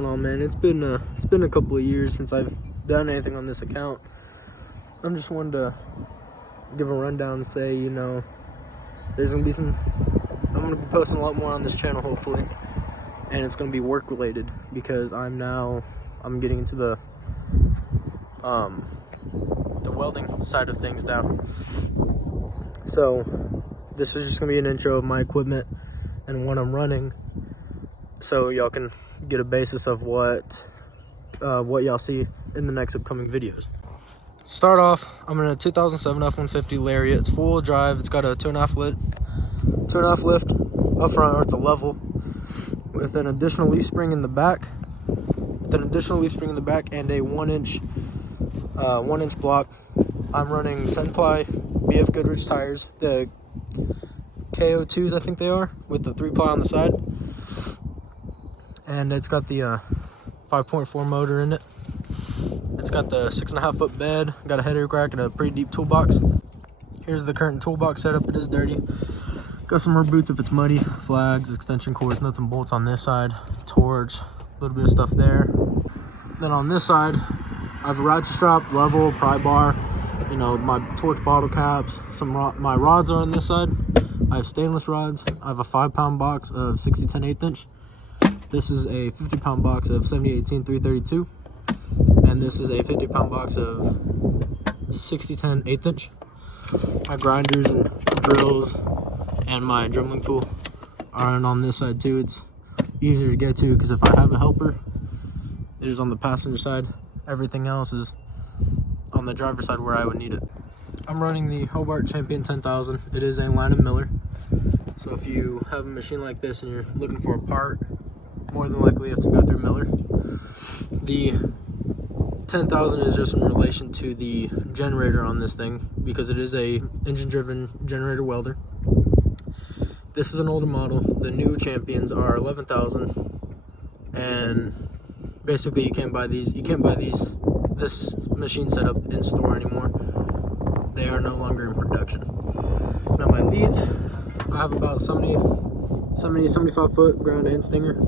going on, man? It's been a couple of years since I've done anything on this account. I'm just wanting to give a rundown and say, you know, there's gonna be I'm gonna be posting a lot more on this channel, hopefully, and it's gonna be work related because I'm getting into the welding side of things now. So this is just gonna be an intro of my equipment and what I'm running, so y'all can get a basis of what y'all see in the next upcoming videos. Start off, I'm in a 2007 F-150 Lariat. It's four-wheel drive. It's got a 2.5 lift up front, or it's a level, with an additional leaf spring in the back. And a 1-inch block. I'm running 10 ply BF Goodrich tires, the KO2s I think they are, with the 3 ply on the side, and it's got the 5.4 motor in it. It's got the 6.5 foot bed, got a header rack and a pretty deep toolbox. Here's the current toolbox setup. It is dirty. Got some rubber boots if it's muddy, flags, extension cords, nuts and bolts on this side, torch, a little bit of stuff there. Then on this side, I have a ratchet strap, level, pry bar, you know, my torch bottle caps. My rods are on this side. I have stainless rods. I have a 5-pound box of 60-10 1/8 inch. This is a 50-pound box of 70-18 332. And this is a 50-pound box of 60-10 1/8 inch. My grinders and drills and my dribbling tool are on this side too. It's easier to get to because if I have a helper, it is on the passenger side. Everything else is on the driver's side where I would need it. I'm running the Hobart Champion 10,000. It is a Line & Miller. So if you have a machine like this and you're looking for a part, more than likely you have to go through Miller. The 10,000 is just in relation to the generator on this thing because it is a engine-driven generator welder. This is an older model. The new Champions are 11,000, and basically you can't buy this machine setup in store anymore. They are no longer in production. Now my leads, I have about 75 foot ground and stinger.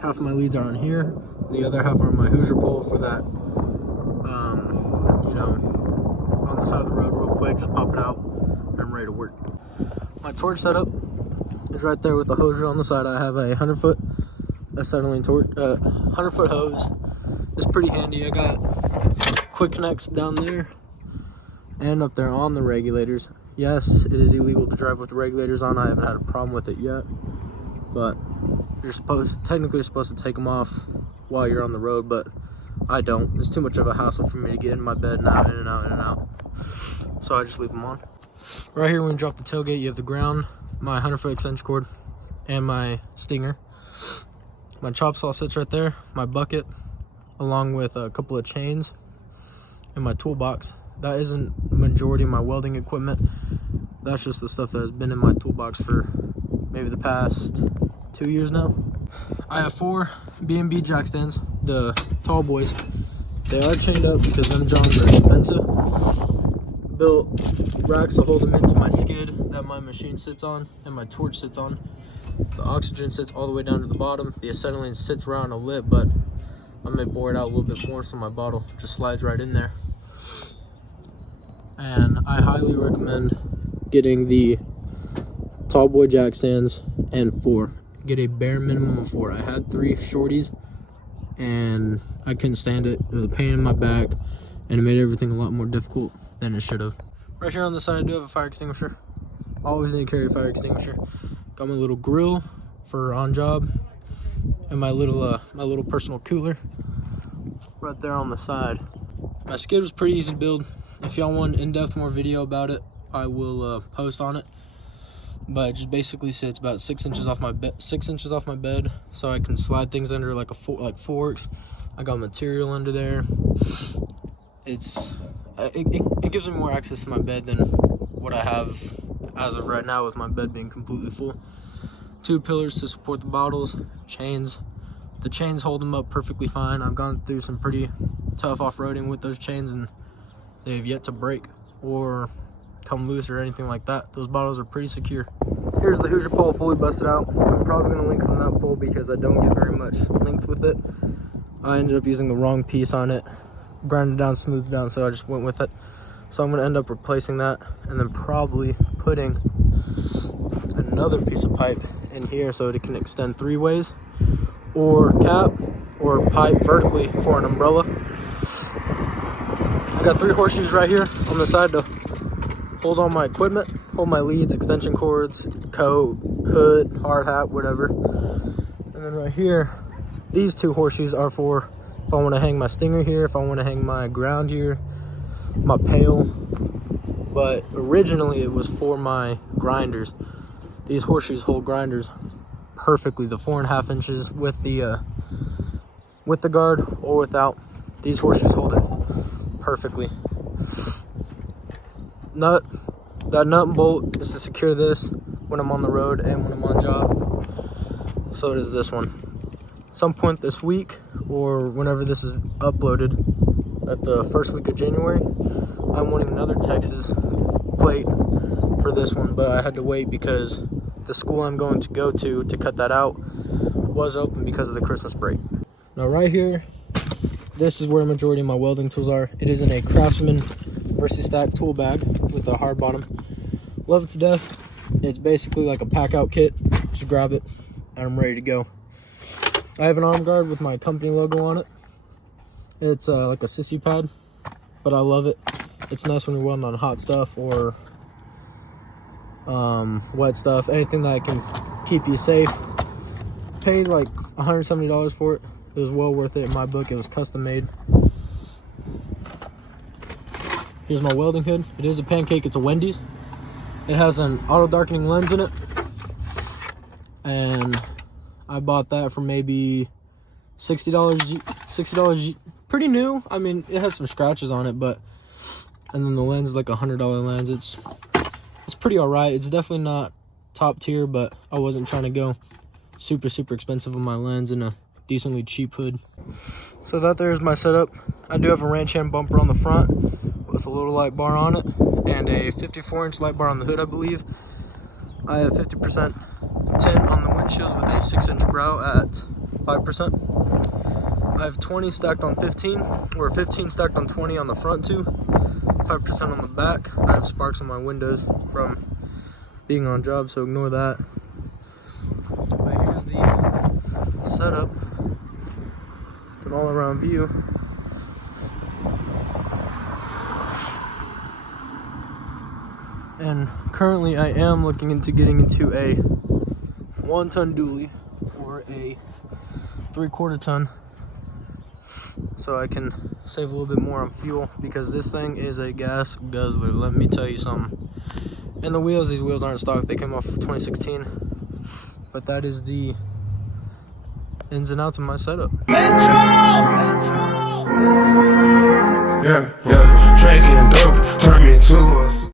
Half of my leads are on here. The other half are on my Hoosier pole for that, you know, on the side of the road real quick, just pop it out, and I'm ready to work. My torch setup is right there with the hosier on the side. I have a 100 foot acetylene torch, 100 foot hose. It's pretty handy. I got quick connects down there and up there on the regulators. Yes, it is illegal to drive with the regulators on. I haven't had a problem with it yet, but you're technically supposed to take them off while you're on the road, but I don't. It's too much of a hassle for me to get in my bed and out, in and out, in and out. So I just leave them on. Right here, when you drop the tailgate, you have the ground, my 100 foot extension cord, and my stinger. My chop saw sits right there, my bucket, along with a couple of chains, and my toolbox. That isn't the majority of my welding equipment. That's just the stuff that has been in my toolbox for maybe the past 2 years now. I have 4 B&B jack stands, the tall boys. They are chained up because them johns are expensive. Built racks to hold them into my skid that my machine sits on and my torch sits on. The oxygen sits all the way down to the bottom. The acetylene sits around a lip, but I may bore it out a little bit more so my bottle just slides right in there. And I highly recommend getting the tall boy jack stands and 4. Get a bare minimum of 4. I had 3 shorties and I couldn't stand it. It was a pain in my back and it made everything a lot more difficult than it should have. Right here on the side I do have a fire extinguisher. Always need to carry a fire extinguisher. Got my little grill for on job and my little personal cooler right there on the side. My skid was pretty easy to build. If y'all want in-depth more video about it, I will post on it. But it just basically sits about 6 inches off my bed, so I can slide things under like forks. I got material under there. It gives me more access to my bed than what I have as of right now, with my bed being completely full. 2 pillars to support the bottles, chains. The chains hold them up perfectly fine. I've gone through some pretty tough off-roading with those chains and they have yet to break or come loose or anything like that. Those bottles are pretty secure. Here's the Hoosier pole fully busted out. I'm probably going to lengthen that pole because I don't get very much length with it. I ended up using the wrong piece on it, ground it down, smoothed it down, so I just went with it. So I'm gonna end up replacing that and then probably putting another piece of pipe in here so it can extend 3 ways, or cap or pipe vertically for an umbrella. I got 3 horseshoes right here on the side to hold all my equipment, hold my leads, extension cords, coat, hood, hard hat, whatever. And then right here, these 2 horseshoes are for if I want to hang my stinger here, if I want to hang my ground here, my pail. But originally it was for my grinders. These horseshoes hold grinders perfectly, the 4.5 inches with the guard or without. These horseshoes hold it perfectly. That nut and bolt is to secure this when I'm on the road and when I'm on job. So does this one. Some point this week, or whenever this is uploaded, at the first week of January, I'm wanting another Texas plate for this one, but I had to wait because the school I'm going to go to cut that out was open because of the Christmas break. Now right here, this is where a majority of my welding tools are. It is in a Craftsman VersaStack tool bag with a hard bottom. Love it to death. It's basically like a pack out kit. Just grab it and I'm ready to go. I have an arm guard with my company logo on it. It's like a sissy pad, but I love it. It's nice when you're welding on hot stuff or wet stuff, anything that can keep you safe. Paid like $170 for it. It was well worth it in my book. It was custom made. Here's my welding hood. It is a pancake. It's a Wendy's. It has an auto darkening lens in it, and I bought that for maybe $60. Pretty new. I mean, it has some scratches on it, but and then the lens is like a $100 lens. It's pretty all right. It's definitely not top tier, but I wasn't trying to go super expensive on my lens and a decently cheap hood. So that there's my setup. I do have a ranch hand bumper on the front with a little light bar on it and a 54-inch light bar on the hood, I believe. I have 50% tint on the windshield with a 6-inch brow at 5%. I have 20 stacked on 15, or 15 stacked on 20 on the front too, 5% on the back. I have sparks on my windows from being on job, so ignore that. But here's the setup, an all-around view. And currently I am looking into getting into a 1-ton dually or a 3/4 ton, so I can save a little bit more on fuel, because this thing is a gas guzzler, let me tell you something. And the wheels, these wheels aren't stock, they came off of 2016, but that is the ins and outs of my setup. Yeah, drinking dope, turn me to a